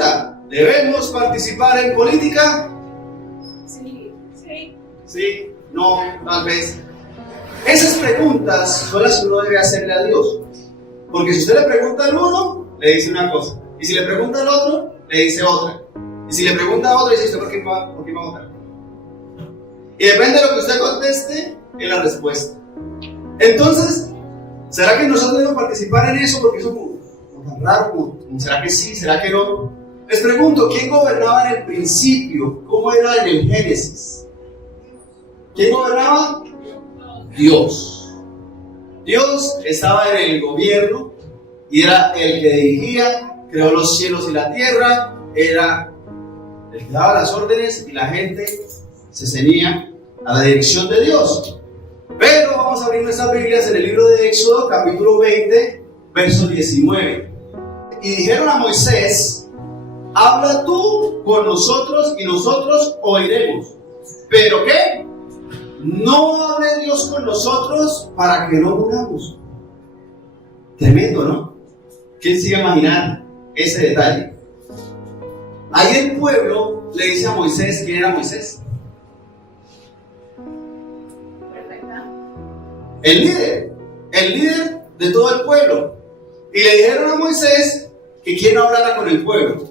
Pregunta: ¿debemos participar en política? Sí. Sí, no, tal vez. Esas preguntas son las que uno debe hacerle a Dios. Porque si usted le pregunta al uno, le dice una cosa. Y si le pregunta al otro, le dice otra. Y si le pregunta a otro, dice: ¿usted por qué va a votar? Y depende de lo que usted conteste, es la respuesta. Entonces, ¿será que nosotros debemos participar en eso? Porque eso es como tan raro. ¿Será que sí? ¿Será que no? Les pregunto: ¿quién gobernaba en el principio? ¿Cómo era en el Génesis? ¿Quién gobernaba? Dios. Dios estaba en el gobierno y era el que dirigía, creó los cielos y la tierra, era el que daba las órdenes y la gente se ceñía a la dirección de Dios. Pero vamos a abrir nuestras Biblias en el libro de Éxodo, capítulo 20, verso 19. Y dijeron a Moisés: habla tú con nosotros y nosotros oiremos. ¿Pero qué? No hable Dios con nosotros para que no muramos. Tremendo, ¿no? ¿Quién se iba a imaginar ese detalle? Ahí el pueblo le dice a Moisés: ¿quién era Moisés? El líder de todo el pueblo. Y le dijeron a Moisés que quién no hablara con el pueblo.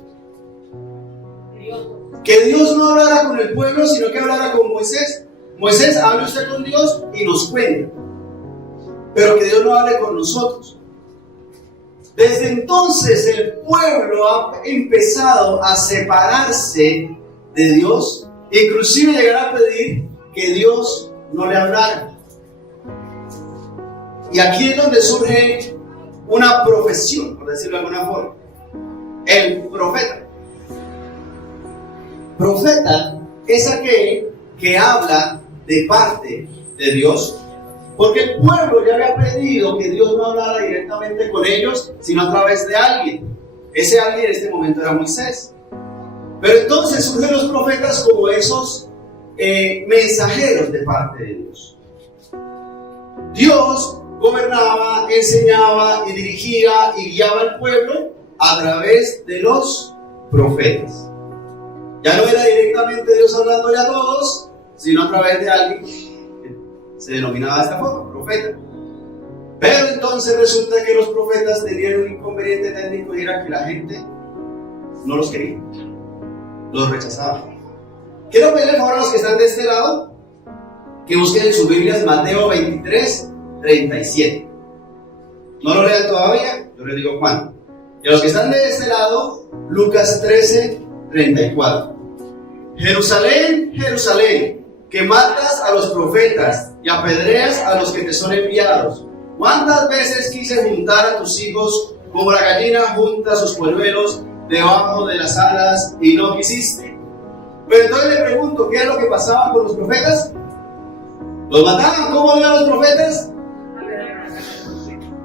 Que Dios no hablara con el pueblo, sino que hablara con Moisés. Moisés, hable usted con Dios y nos cuenta, pero que Dios no hable con nosotros. Desde entonces el pueblo ha empezado a separarse de Dios, inclusive llegar a pedir que Dios no le hablara. Y aquí es donde surge una profesión, por decirlo de alguna forma: el profeta. Profeta es aquel que habla de parte de Dios, porque el pueblo ya había pedido que Dios no hablara directamente con ellos, sino a través de alguien. Ese alguien en este momento era Moisés. Pero entonces surgen los profetas como esos mensajeros de parte de Dios. Dios gobernaba, enseñaba y dirigía y guiaba al pueblo a través de los profetas. Ya no era directamente Dios hablándole a todos, sino a través de alguien que se denominaba de esta forma, profeta. Pero entonces resulta que los profetas tenían un inconveniente técnico, y era que la gente no los quería, los rechazaba. Quiero pedirle favor a los que están de este lado que busquen en sus Biblias Mateo 23, 37. No lo lean todavía, yo les digo cuándo. Y a los que están de este lado, Lucas 13, 34. Jerusalén, Jerusalén, que matas a los profetas y apedreas a los que te son enviados. ¿Cuántas veces quise juntar a tus hijos como la gallina junta sus polluelos debajo de las alas y no quisiste? Pero entonces le pregunto: ¿qué es lo que pasaba con los profetas? ¿Los mataban? ¿Cómo eran los profetas?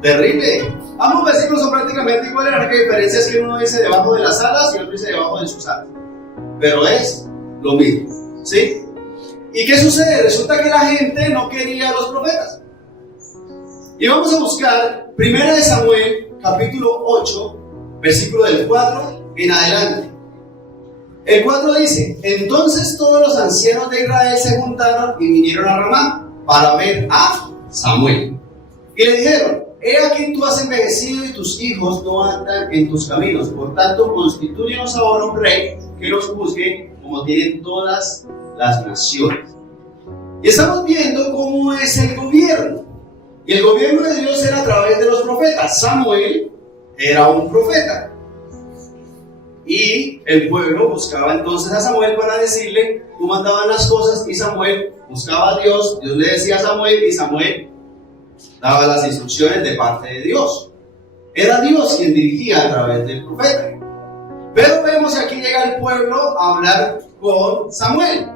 Terrible. Ambos versículos son prácticamente iguales. La única diferencia es que uno dice debajo de las alas y otro dice debajo de sus alas. Pero es lo mismo, ¿sí? ¿Y qué sucede? Resulta que la gente no quería a los profetas. Y vamos a buscar 1 Samuel, capítulo 8, versículo del 4 en adelante. El 4 dice: entonces todos los ancianos de Israel se juntaron y vinieron a Ramá para ver a Samuel. Y le dijeron: he aquí tú has envejecido y tus hijos no andan en tus caminos. Por tanto, constitúyenos ahora un rey que los juzgue como tienen todas las naciones. Y estamos viendo cómo es el gobierno. Y el gobierno de Dios era a través de los profetas. Samuel era un profeta. Y el pueblo buscaba entonces a Samuel para decirle cómo andaban las cosas. Y Samuel buscaba a Dios. Dios le decía a Samuel y Samuel daba las instrucciones de parte de Dios. Era Dios quien dirigía a través del profeta. Pero vemos que aquí llega el pueblo a hablar con Samuel.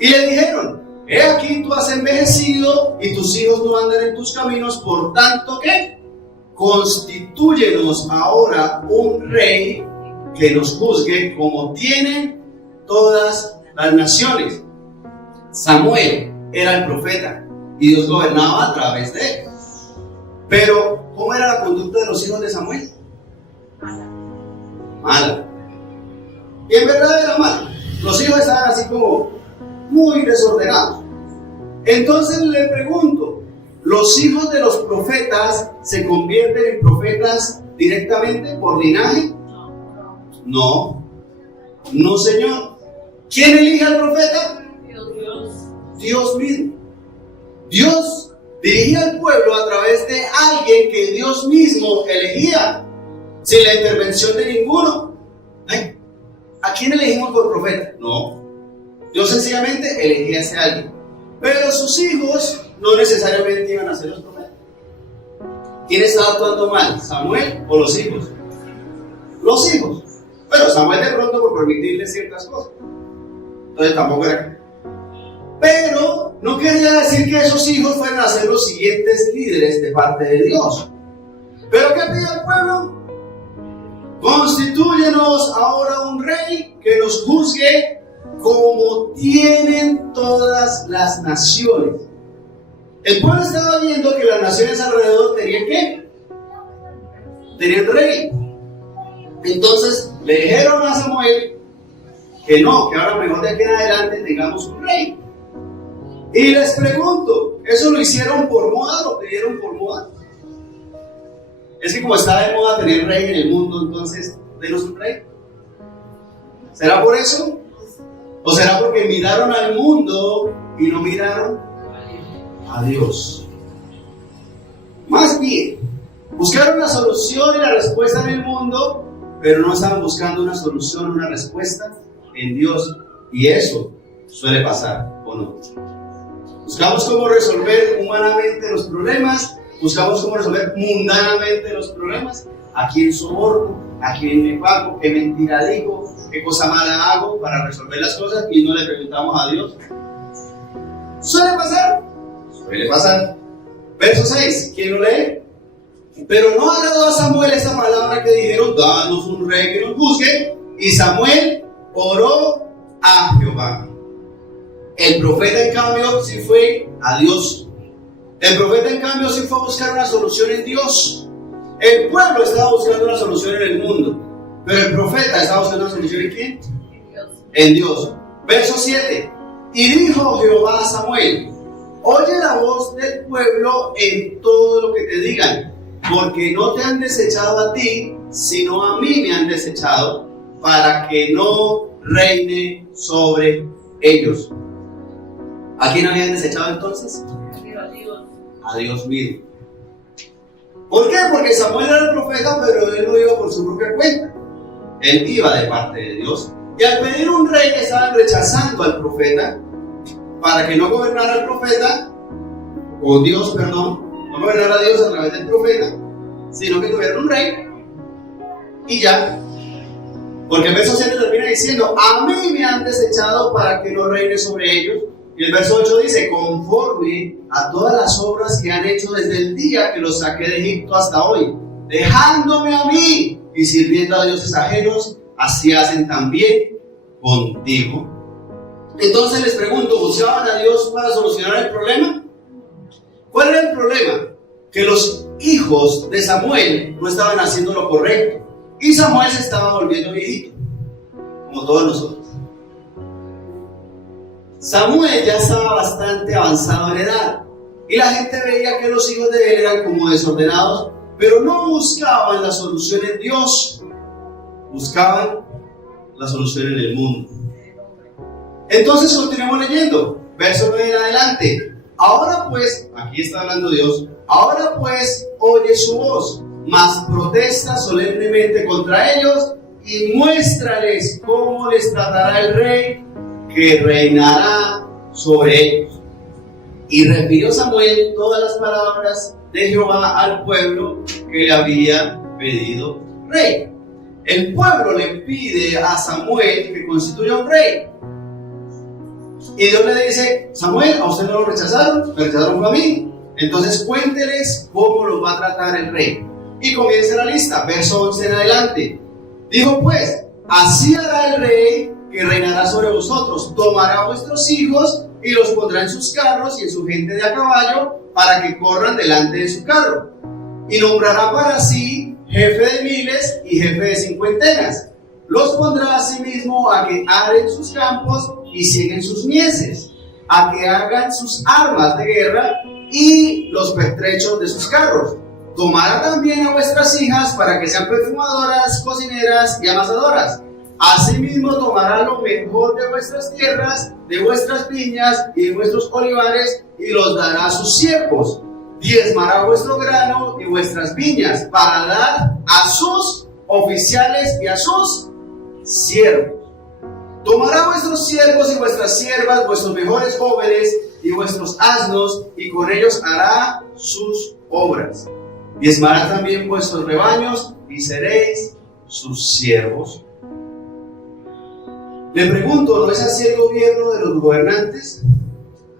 Y le dijeron: he aquí tú has envejecido y tus hijos no andan en tus caminos. Por tanto, ¿qué? Constitúyenos ahora un rey que nos juzgue como tienen todas las naciones. Samuel era el profeta y Dios gobernaba a través de él. Pero, ¿cómo era la conducta de los hijos de Samuel? Mala. Y en verdad era malo. Los hijos estaban así como muy desordenados. Entonces le pregunto, ¿los hijos de los profetas se convierten en profetas directamente por linaje? No, no, señor. ¿Quién elige al profeta? Dios mismo. Dios dirigía al pueblo a través de alguien que Dios mismo elegía, sin la intervención de ninguno. Ay, ¿a quién elegimos por profeta? No, Dios sencillamente elegía a ese alguien. Pero sus hijos no necesariamente iban a ser los profetas. ¿Quién estaba actuando mal? ¿Samuel o los hijos? Los hijos. Pero Samuel de pronto por permitirle ciertas cosas. Entonces tampoco era. Pero no quería decir que esos hijos fueran a ser los siguientes líderes de parte de Dios. ¿Pero qué pide el pueblo? Constitúyenos ahora un rey que nos juzgue como tienen todas las naciones. El pueblo estaba viendo que las naciones alrededor tenían ¿qué? Tenían rey. Entonces le dijeron a Samuel que no, que ahora mejor de aquí en adelante tengamos un rey. Y les pregunto, ¿eso lo hicieron por moda? ¿Lo pidieron por moda? Es que como está de moda tener rey en el mundo, entonces denos un rey. ¿Será por eso? ¿O será porque miraron al mundo y no miraron a Dios? Más bien, buscaron la solución y la respuesta en el mundo, pero no estaban buscando una solución, una respuesta en Dios. Y eso suele pasar, ¿o no? Buscamos cómo resolver humanamente los problemas, buscamos cómo resolver mundanamente los problemas. ¿A quién soborno? ¿A quién me pago? ¿Qué mentira digo? ¿Qué cosa mala hago para resolver las cosas? Y no le preguntamos a Dios. ¿Suele pasar? Suele pasar. Verso 6, ¿quién lo lee? Pero no agradó a Samuel esa palabra que dijeron, danos un rey que nos juzgue. Y Samuel oró a Jehová. El profeta, en cambio, sí fue a Dios. El profeta, en cambio, sí fue a buscar una solución en Dios. El pueblo estaba buscando una solución en el mundo, pero el profeta estaba buscando una solución ¿en quién? En Dios. Verso 7. Y dijo Jehová a Samuel: oye la voz del pueblo en todo lo que te digan, porque no te han desechado a ti, sino a mí me han desechado, para que no reine sobre ellos. ¿A quién habían desechado entonces? A Dios mismo. ¿Por qué? Porque Samuel era el profeta, pero él no iba por su propia cuenta. Él iba de parte de Dios. Y al pedir un rey, estaban rechazando al profeta para que no gobernara el profeta, o Dios, perdón, no gobernara a Dios a través del profeta, sino que tuviera un rey y ya. Porque el verso 7 termina diciendo: a mí me han desechado para que no reine sobre ellos. Y el verso 8 dice: conforme a todas las obras que han hecho desde el día que los saqué de Egipto hasta hoy, dejándome a mí y sirviendo a dioses ajenos, así hacen también contigo. Entonces les pregunto, ¿buscaban a Dios para solucionar el problema? ¿Cuál era el problema? Que los hijos de Samuel no estaban haciendo lo correcto y Samuel se estaba volviendo viejito, como todos nosotros. Samuel ya estaba bastante avanzado en edad y la gente veía que los hijos de él eran como desordenados, pero no buscaban la solución en Dios, buscaban la solución en el mundo. Entonces continuamos leyendo, verso 9 en adelante. Ahora pues, aquí está hablando Dios, ahora pues oye su voz, mas protesta solemnemente contra ellos y muéstrales cómo les tratará el rey que reinará sobre ellos. Y refirió Samuel todas las palabras de Jehová al pueblo que le había pedido rey. El pueblo le pide a Samuel que constituya un rey. Y Dios le dice: Samuel, a usted no lo rechazaron, me rechazaron a mí. Entonces cuénteles cómo los va a tratar el rey. Y comienza la lista, verso 11 en adelante. Dijo pues: así hará el rey que reinará sobre vosotros, tomará a vuestros hijos y los pondrá en sus carros y en su gente de a caballo para que corran delante de su carro, y nombrará para sí jefe de miles y jefe de cincuentenas. los pondrá a sí mismo a que aren sus campos y sieguen sus mieses, a que hagan sus armas de guerra y los pertrechos de sus carros. Tomará también a vuestras hijas para que sean perfumadoras, cocineras y amasadoras. Asimismo tomará lo mejor de vuestras tierras, de vuestras viñas y de vuestros olivares, y los dará a sus siervos. Diezmará vuestro grano y vuestras viñas para dar a sus oficiales y a sus siervos. Tomará vuestros siervos y vuestras siervas, vuestros mejores jóvenes y vuestros asnos, y con ellos hará sus obras. Diezmará también vuestros rebaños y seréis sus siervos. Le pregunto, ¿no es así el gobierno de los gobernantes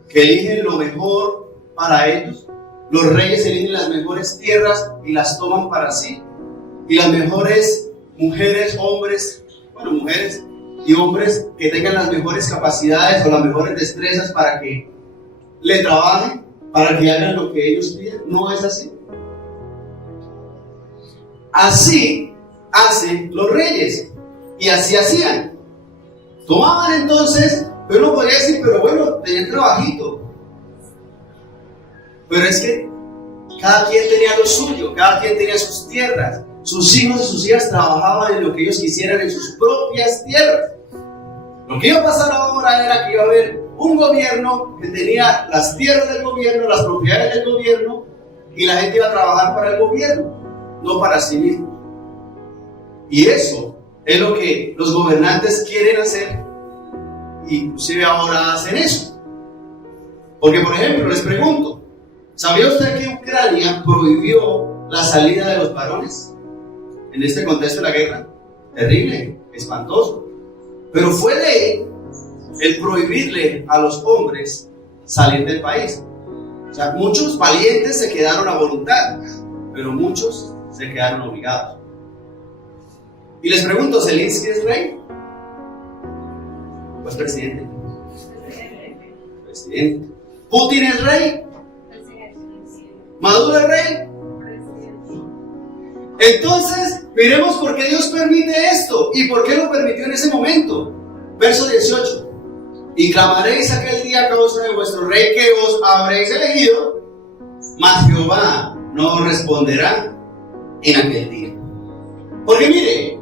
que eligen lo mejor para ellos? Los reyes eligen las mejores tierras y las toman para sí. Y las mejores mujeres y hombres que tengan las mejores capacidades o las mejores destrezas para que le trabajen, para que hagan lo que ellos piden. ¿No es así? Así hacen los reyes, y así hacían. Tomaban entonces, pero uno podría decir, pero bueno, tenían trabajito. Pero es que cada quien tenía lo suyo, cada quien tenía sus tierras. Sus hijos y sus hijas trabajaban en lo que ellos quisieran en sus propias tierras. Lo que iba a pasar ahora era que iba a haber un gobierno que tenía las tierras del gobierno, las propiedades del gobierno, y la gente iba a trabajar para el gobierno, no para sí mismo. Y eso es lo que los gobernantes quieren hacer, y inclusive ahora hacen eso. Porque, por ejemplo, les pregunto, ¿sabía usted que Ucrania prohibió la salida de los varones en este contexto de la guerra? Terrible, espantoso. Pero fue ley el prohibirle a los hombres salir del país. O sea, muchos valientes se quedaron a voluntad, pero muchos se quedaron obligados. Y les pregunto, ¿Zelensky es rey? Pues presidente. Presidente. ¿Putin es rey? ¿Maduro es rey? Entonces, miremos por qué Dios permite esto y por qué lo permitió en ese momento. Verso 18. Y clamaréis aquel día a causa de vuestro rey que os habréis elegido, mas Jehová no os responderá en aquel día. Porque mire,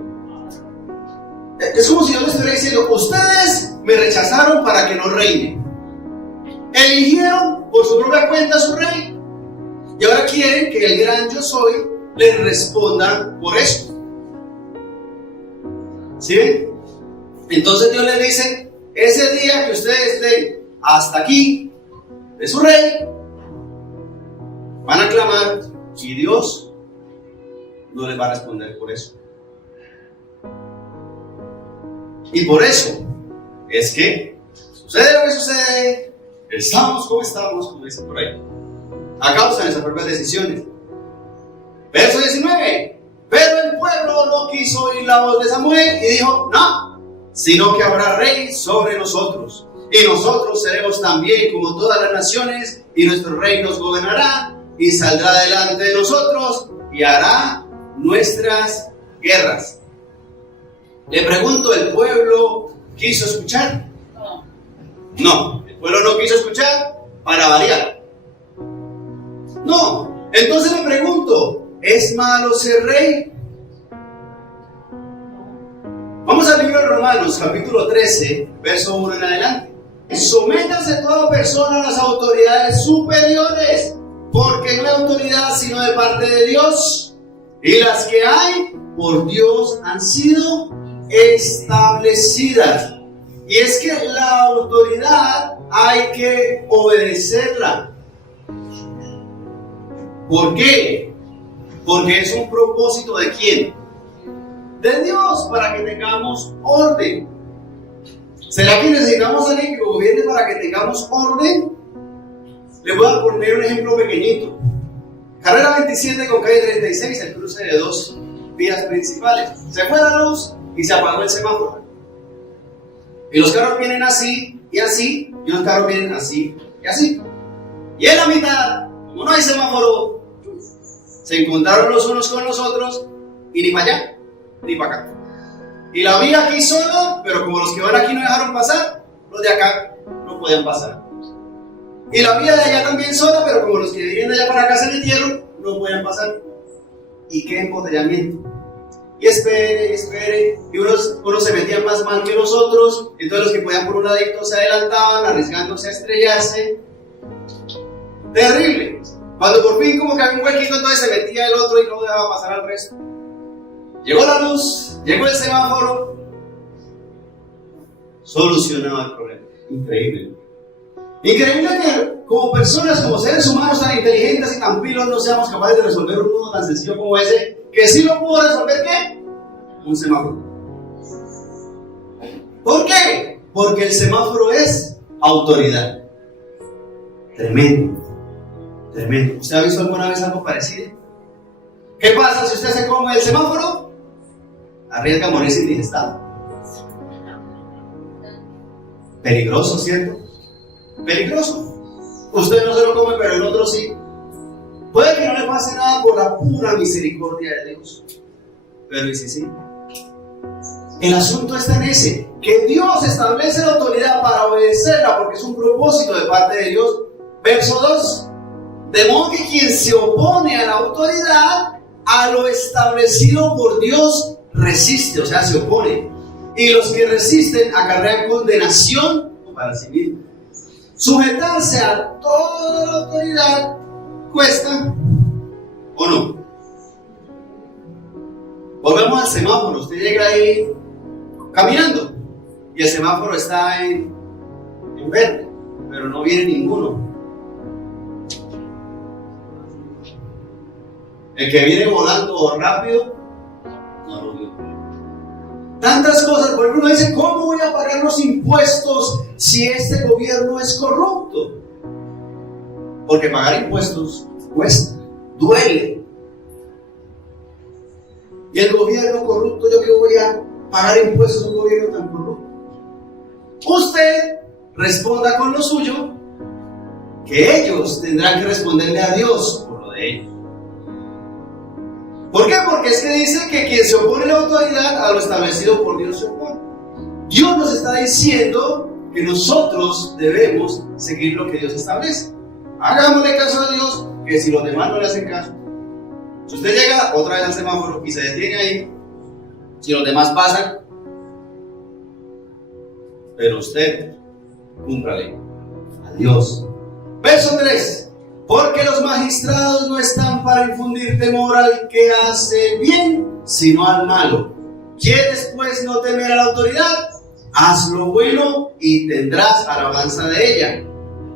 es como si Dios le estuviera diciendo, ustedes me rechazaron para que no reine. Eligieron por su propia cuenta a su rey. Y ahora quieren que el gran yo soy les responda por eso. ¿Sí ven? Entonces Dios les dice, ese día que ustedes estén hasta aquí de su rey, van a clamar y Dios no les va a responder por eso. Y por eso es que sucede lo que sucede, estamos como estamos, como dicen por ahí, a causa de nuestras propias decisiones. Verso 19. Pero el pueblo no quiso oír la voz de Samuel y dijo, no, sino que habrá rey sobre nosotros, y nosotros seremos también como todas las naciones, y nuestro rey nos gobernará y saldrá delante de nosotros y hará nuestras guerras. Le pregunto, ¿el pueblo quiso escuchar? No, el pueblo no quiso escuchar, para variar. No, entonces le pregunto, ¿es malo ser rey? Vamos al libro de Romanos, capítulo 13, verso 1 en adelante. Sométase toda persona a las autoridades superiores, porque no hay autoridad sino de parte de Dios, y las que hay por Dios han sido establecidas. Y es que la autoridad hay que obedecerla. ¿Por qué? Porque es un propósito ¿de quién? De Dios, para que tengamos orden. ¿Será que necesitamos a alguien que gobierne para que tengamos orden? Les voy a poner un ejemplo pequeñito. Carrera 27 con calle 36, el cruce de dos vías principales. Se fue la luz y se apagó el semáforo. Y los carros vienen así y así, y los carros vienen así y así. Y en la mitad, como no hay semáforo, se encontraron los unos con los otros y ni para allá ni para acá. Y la vi aquí sola, pero como los que van aquí no dejaron pasar, los de acá no podían pasar. Y la vía de allá también sola, pero como los que vienen de allá para acá se metieron, no podían pasar. ¿Y qué embotellamiento? Y espere, y unos se metían más mal que los otros, entonces los que podían por un ladito se adelantaban, arriesgándose a estrellarse. Terrible. Cuando por fin como que había un huequito, entonces se metía el otro y no dejaba pasar al resto. Llegó la luz, llegó el semáforo, solucionaba el problema. Increíble. Increíble que como personas, como seres humanos tan inteligentes y tan pilos, no seamos capaces de resolver un nudo tan sencillo como ese, que sí lo pudo resolver, ¿qué? Un semáforo. ¿Por qué? Porque el semáforo es autoridad. Tremendo. Tremendo. ¿Usted ha visto alguna vez algo parecido? ¿Qué pasa si usted se come el semáforo? Arriesga a morirse indigestado. Peligroso, ¿cierto? Peligroso. Usted no se lo come, pero el otro sí. Puede que no le pase nada por la pura misericordia de Dios. Pero ¿y si sí? El asunto está en ese, que Dios establece la autoridad para obedecerla porque es un propósito de parte de Dios. Verso 2. De modo que quien se opone a la autoridad, a lo establecido por Dios, resiste, o sea, se opone. Y los que resisten acarrean condenación para sí mismos. Sujetarse a toda la autoridad cuesta, ¿o no? Volvemos al semáforo. Usted llega ahí caminando y el semáforo está en verde, pero no viene ninguno. El que viene volando rápido no lo vio. Tantas cosas, por ejemplo, uno dice, ¿cómo voy a pagar los impuestos si este gobierno es corrupto? Porque pagar impuestos cuesta, duele. Y el gobierno corrupto, ¿yo qué voy a pagar impuestos a un gobierno tan corrupto? Usted responda con lo suyo, que ellos tendrán que responderle a Dios por lo de ellos. ¿Por qué? Porque es que dice que quien se opone a la autoridad, a lo establecido por Dios se opone. Dios nos está diciendo que nosotros debemos seguir lo que Dios establece. Hagámosle caso a Dios, que si los demás no le hacen caso. Si usted llega otra vez al semáforo y se detiene ahí, si los demás pasan, pero usted cúmprale a Dios. Verso 3. Porque los magistrados no están para infundir temor al que hace bien, sino al malo. ¿Quieres pues no temer a la autoridad? Haz lo bueno y tendrás alabanza de ella,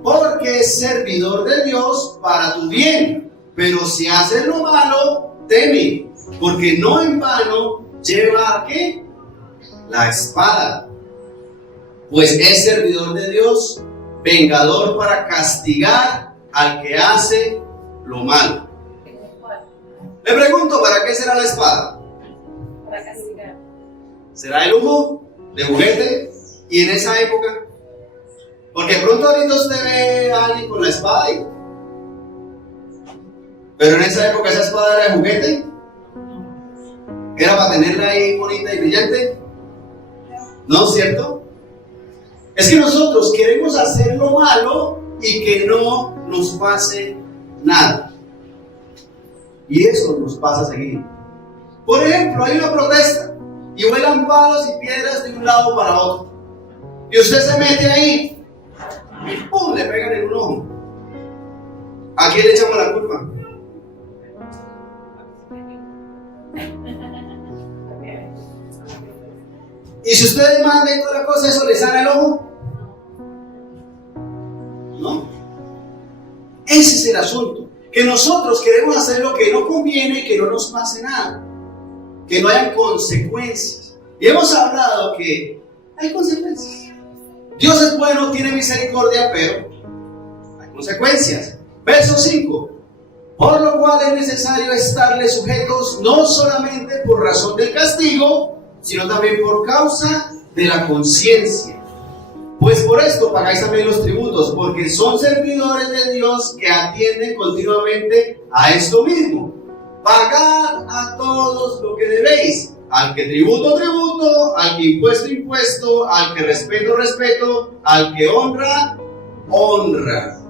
porque es servidor de Dios para tu bien. Pero si haces lo malo, teme, porque no en vano lleva ¿a qué? La espada. Pues es servidor de Dios, vengador para castigar al que hace lo malo. Le pregunto, ¿para qué será la espada? Para castigar. ¿Será el humo de juguete? Y en esa época, porque pronto ahorita usted ve a alguien con la espada ahí. Pero en esa época esa espada era de juguete. ¿Era para tenerla ahí bonita y brillante? ¿No es cierto? Es que nosotros queremos hacer lo malo y que no nos pase nada. Y eso nos pasa seguido. Por ejemplo, hay una protesta y vuelan palos y piedras de un lado para otro. Y usted se mete ahí y ¡pum! Le pegan en un ojo. ¿A quién le echamos la culpa? Y si usted demanda y toda la cosa, ¿eso le sana el ojo? ¿No? Ese es el asunto. Que nosotros queremos hacer lo que no conviene y que no nos pase nada. Que no hayan consecuencias. Y hemos hablado que hay consecuencias. Dios es bueno, tiene misericordia, pero hay consecuencias. Verso 5. Por lo cual es necesario estarle sujetos no solamente por razón del castigo, sino también por causa de la conciencia. Pues por esto pagáis también los tributos, porque son servidores de Dios que atienden continuamente a esto mismo. Pagad a todos lo que debéis, Al que tributo, tributo, al que impuesto, impuesto, al que respeto, respeto, al que honra, honra.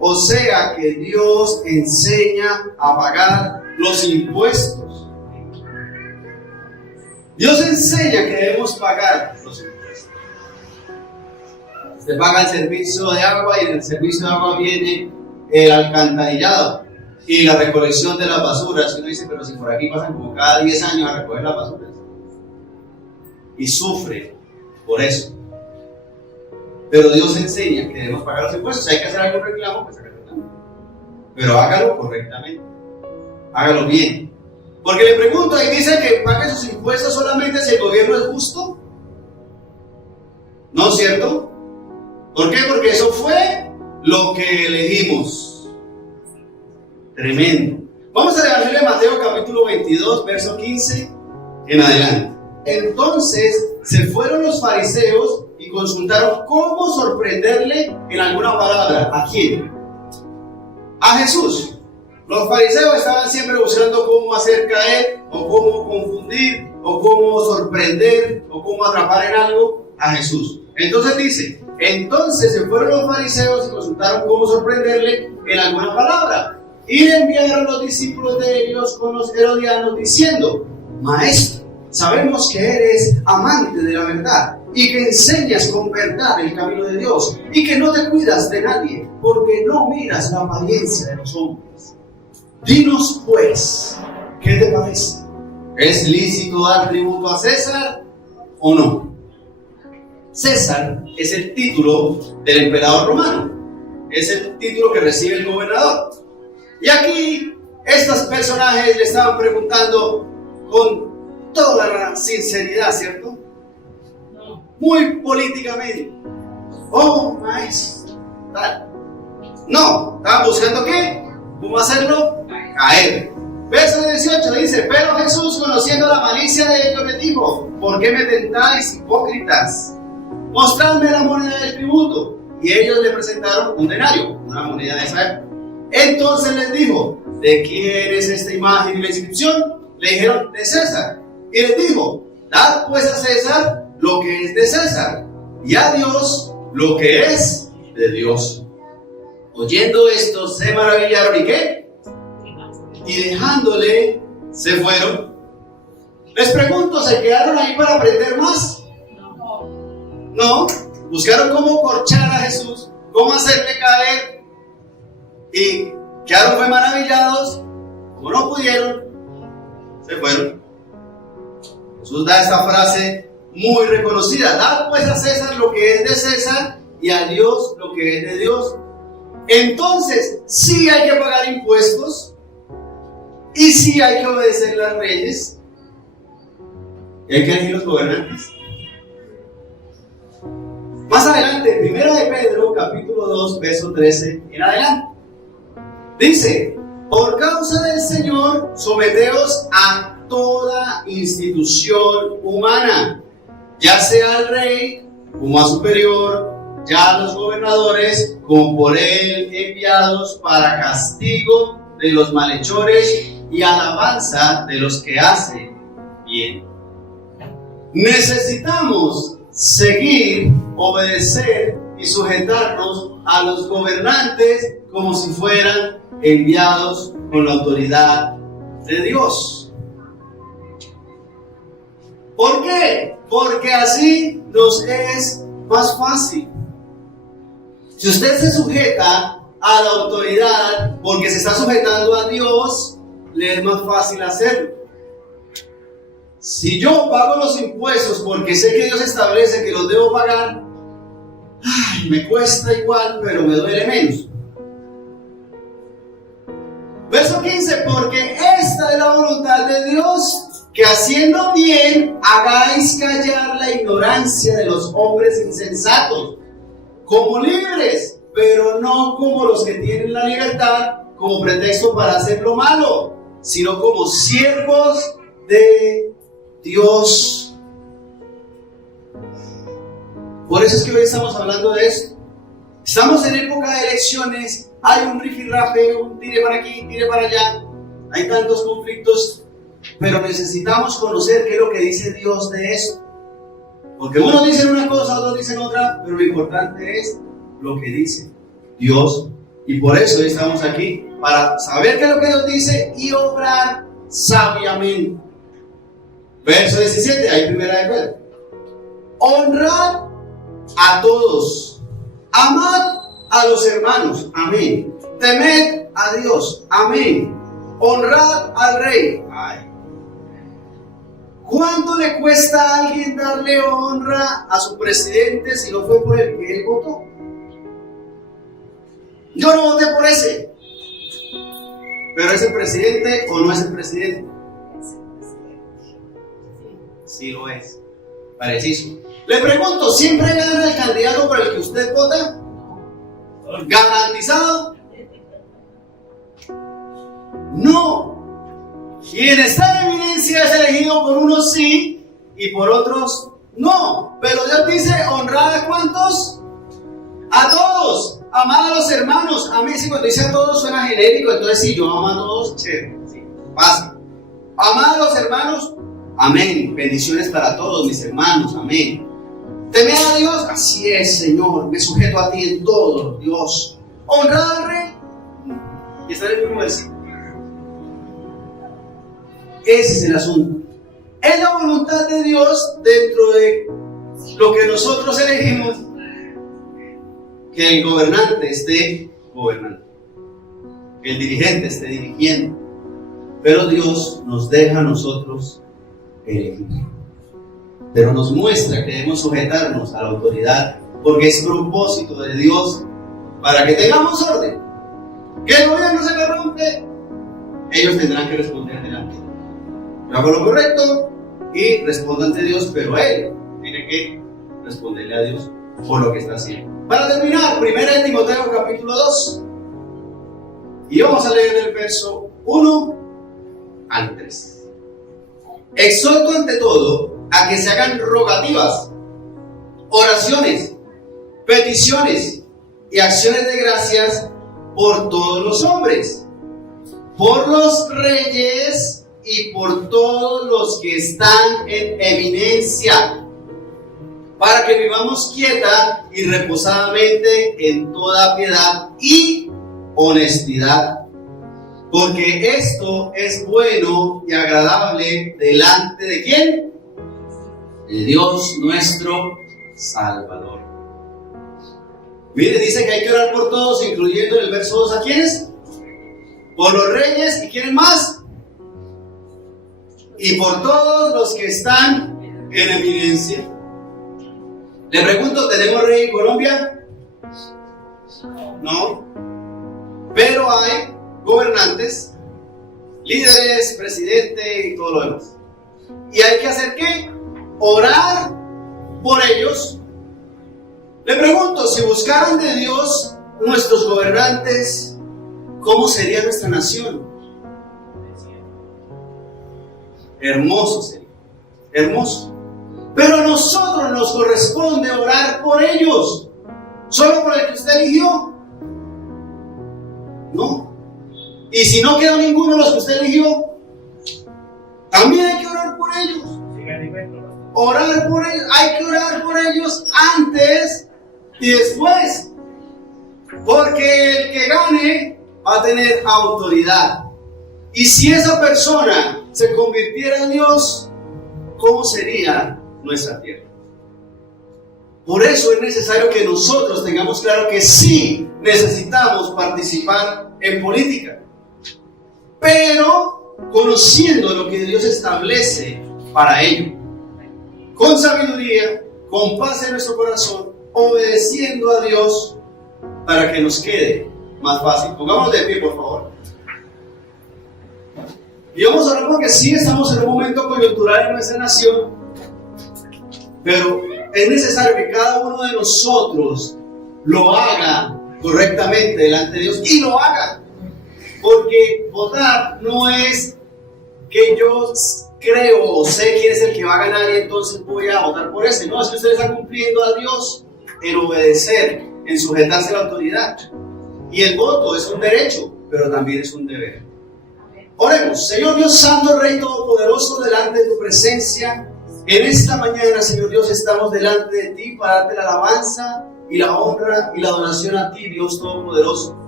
O sea que Dios enseña a pagar los impuestos. Dios enseña que debemos pagar los impuestos. Usted paga el servicio de agua y en el servicio de agua viene el alcantarillado y la recolección de las basuras. Y uno dice, pero si por aquí pasan como cada 10 años a recoger las basuras. Y sufre por eso. Pero Dios enseña que debemos pagar los impuestos. Si hay que hacer algún reclamo, pues haga el reclamo. Pero hágalo correctamente. Hágalo bien. Porque le pregunto, y dice que pague sus impuestos solamente si el gobierno es justo. ¿No es cierto? ¿Por qué? Porque eso fue lo que elegimos. Tremendo. Vamos al Evangelio de Mateo capítulo 22, verso 15 en adelante. Entonces se fueron los fariseos y consultaron cómo sorprenderle en alguna palabra. ¿A quién? A Jesús. Los fariseos estaban siempre buscando cómo hacer caer, o cómo confundir, o cómo sorprender, o cómo atrapar en algo a Jesús. Entonces dice, entonces se fueron los fariseos y consultaron cómo sorprenderle en alguna palabra. Y le enviaron los discípulos de ellos con los herodianos diciendo, Maestro, sabemos que eres amante de la verdad y que enseñas con verdad el camino de Dios y que no te cuidas de nadie porque no miras la apariencia de los hombres. Dinos pues, ¿qué te parece? ¿Es lícito dar tributo a César o no? César es el título del emperador romano, es el título que recibe el gobernador. Y aquí estos personajes le estaban preguntando con toda la sinceridad, ¿cierto? Muy políticamente. Oh, maestro, tal. No, estaban buscando ¿qué? ¿Cómo hacerlo? Caer. Verso 18 dice, pero Jesús, conociendo la malicia de ellos, les dijo, ¿por qué me tentáis, hipócritas? Mostradme la moneda del tributo. Y ellos le presentaron un denario, una moneda de esa época. Entonces les dijo, ¿de quién es esta imagen y la inscripción? Le dijeron, de César. Y les dijo, dad pues a César lo que es de César, y a Dios lo que es de Dios. Oyendo esto, se maravillaron, ¿y qué? Y dejándole, se fueron. Les pregunto, ¿se quedaron ahí para aprender más? No. Buscaron cómo corchar a Jesús, cómo hacerle caer, y quedaron muy maravillados. Como no pudieron, se fueron. Jesús da esta frase muy reconocida: dad pues a César lo que es de César y a Dios lo que es de Dios. Entonces, sí hay que pagar impuestos y sí hay que obedecer las leyes y hay que elegir los gobernantes. Más adelante, primera de Pedro, capítulo 2, verso 13 en adelante, dice: por causa del Señor, someteos a toda institución humana, ya sea al rey como a superior, ya a los gobernadores como por él enviados para castigo de los malhechores y alabanza de los que hacen bien. Necesitamos seguir, obedecer y sujetarnos a los gobernantes como si fueran enviados con la autoridad de Dios. ¿Por qué? Porque así nos es más fácil. Si usted se sujeta a la autoridad porque se está sujetando a Dios, le es más fácil hacerlo. Si yo pago los impuestos porque sé que Dios establece que los debo pagar, me cuesta igual, pero me duele menos. Verso 15: porque esta es la voluntad de Dios, que haciendo bien hagáis callar la ignorancia de los hombres insensatos, como libres, pero no como los que tienen la libertad como pretexto para hacer lo malo, sino como siervos de Dios. Por eso es que hoy estamos hablando de esto. Estamos en época de elecciones, hay un rifirrafe, un tire para aquí, tire para allá, hay tantos conflictos, pero necesitamos conocer qué es lo que dice Dios de esto. Porque unos dicen una cosa, otros dicen otra, pero lo importante es lo que dice Dios. Y por eso hoy estamos aquí, para saber qué es lo que Dios dice y obrar sabiamente. Verso 17, ahí primera de Pedro. Honrad a todos, amad a los hermanos, amén. Temed a Dios, amén. Honrad al rey. Ay. ¿Cuánto le cuesta a alguien darle honra a su presidente si no fue por el que él votó? Yo no voté por ese. ¿Pero es el presidente o no es el presidente? Sí lo es. Preciso. Le pregunto, ¿siempre gana el candidato por el que usted vota? ¿Garantizado? No. Quien está en eminencia es elegido por unos sí y por otros no. Pero Dios dice, honrad a ¿cuántos? A todos. Amad a los hermanos. A mí sí, cuando dice a todos suena genérico. Entonces sí, yo amo a todos, chévere. Sí, fácil. Amad a los hermanos. Amén. Bendiciones para todos mis hermanos. Amén. Temed a Dios. Así es, Señor. Me sujeto a ti en todo, Dios. Honrad al rey. Y está en el mismo versículo. Ese es el asunto. Es la voluntad de Dios dentro de lo que nosotros elegimos, que el gobernante esté gobernando, que el dirigente esté dirigiendo. Pero Dios nos deja a nosotros elegir. Pero nos muestra que debemos sujetarnos a la autoridad, porque es propósito de Dios para que tengamos orden. Que el gobierno se corrompe, ellos tendrán que responder delante. Yo hago lo correcto y respondo ante Dios, pero él tiene que responderle a Dios por lo que está haciendo. Para terminar, 1 Timoteo capítulo 2. Y vamos a leer el verso 1 al 3. Exhorto ante todo a que se hagan rogativas, oraciones, peticiones y acciones de gracias por todos los hombres, por los reyes y por todos los que están en eminencia, para que vivamos quieta y reposadamente en toda piedad y honestidad, porque esto es bueno y agradable delante de ¿quién? De Dios nuestro Salvador. Mire, dice que hay que orar por todos, incluyendo en el verso 2 ¿a quiénes? Por los reyes y ¿quiénes más? Y por todos los que están en eminencia. Le pregunto, ¿tenemos rey en Colombia? No. Pero hay gobernantes, líderes, presidente y todo lo demás. ¿Y hay que hacer qué? Orar por ellos. Le pregunto, si buscaran de Dios nuestros gobernantes, ¿cómo sería nuestra nación? Hermoso sería, hermoso. Pero a nosotros nos corresponde orar por ellos. ¿Solo por el que usted eligió? No. Y si no quedó ninguno de los que usted eligió, también hay que orar por ellos. Orar por ellos, hay que orar por ellos antes y después. Porque el que gane va a tener autoridad. Y si esa persona se convirtiera en Dios, ¿cómo sería nuestra tierra? Por eso es necesario que nosotros tengamos claro que sí necesitamos participar en política, pero conociendo lo que Dios establece para ello, con sabiduría, con paz en nuestro corazón, obedeciendo a Dios para que nos quede más fácil. Pongámonos de pie, por favor. Y vamos a hablar porque sí estamos en un momento coyuntural en nuestra nación, pero es necesario que cada uno de nosotros lo haga correctamente delante de Dios y lo haga. Porque votar no es que yo creo o sé quién es el que va a ganar y entonces voy a votar por ese. No, es que usted está cumpliendo a Dios en obedecer, en sujetarse a la autoridad. Y el voto es un derecho, pero también es un deber. Oremos. Señor Dios Santo, Rey Todopoderoso, delante de tu presencia, en esta mañana, Señor Dios, estamos delante de ti para darte la alabanza y la honra y la adoración a ti, Dios Todopoderoso.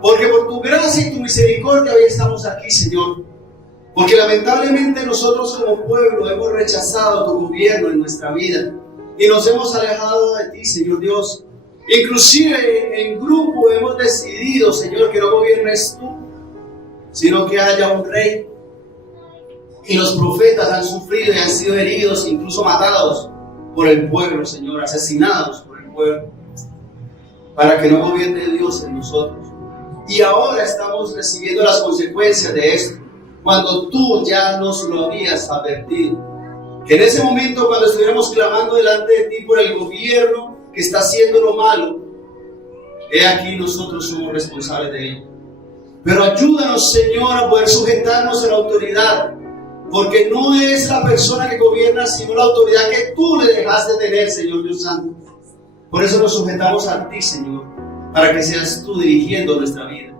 Porque por tu gracia y tu misericordia hoy estamos aquí, Señor. Porque lamentablemente nosotros como pueblo hemos rechazado tu gobierno en nuestra vida y nos hemos alejado de ti, Señor Dios. Inclusive en grupo hemos decidido, Señor, que no gobiernes tú, sino que haya un rey. Y los profetas han sufrido y han sido heridos, incluso matados por el pueblo, Señor, asesinados por el pueblo, para que no gobierne Dios en nosotros. Y ahora estamos recibiendo las consecuencias de esto, cuando tú ya nos lo habías advertido. Que en ese momento, cuando estuviéramos clamando delante de ti por el gobierno que está haciendo lo malo, he aquí nosotros somos responsables de ello. Pero ayúdanos, Señor, a poder sujetarnos a la autoridad, porque no es la persona que gobierna, sino la autoridad que tú le dejaste tener, Señor Dios Santo. Por eso nos sujetamos a ti, Señor, para que seas tú dirigiendo nuestra vida.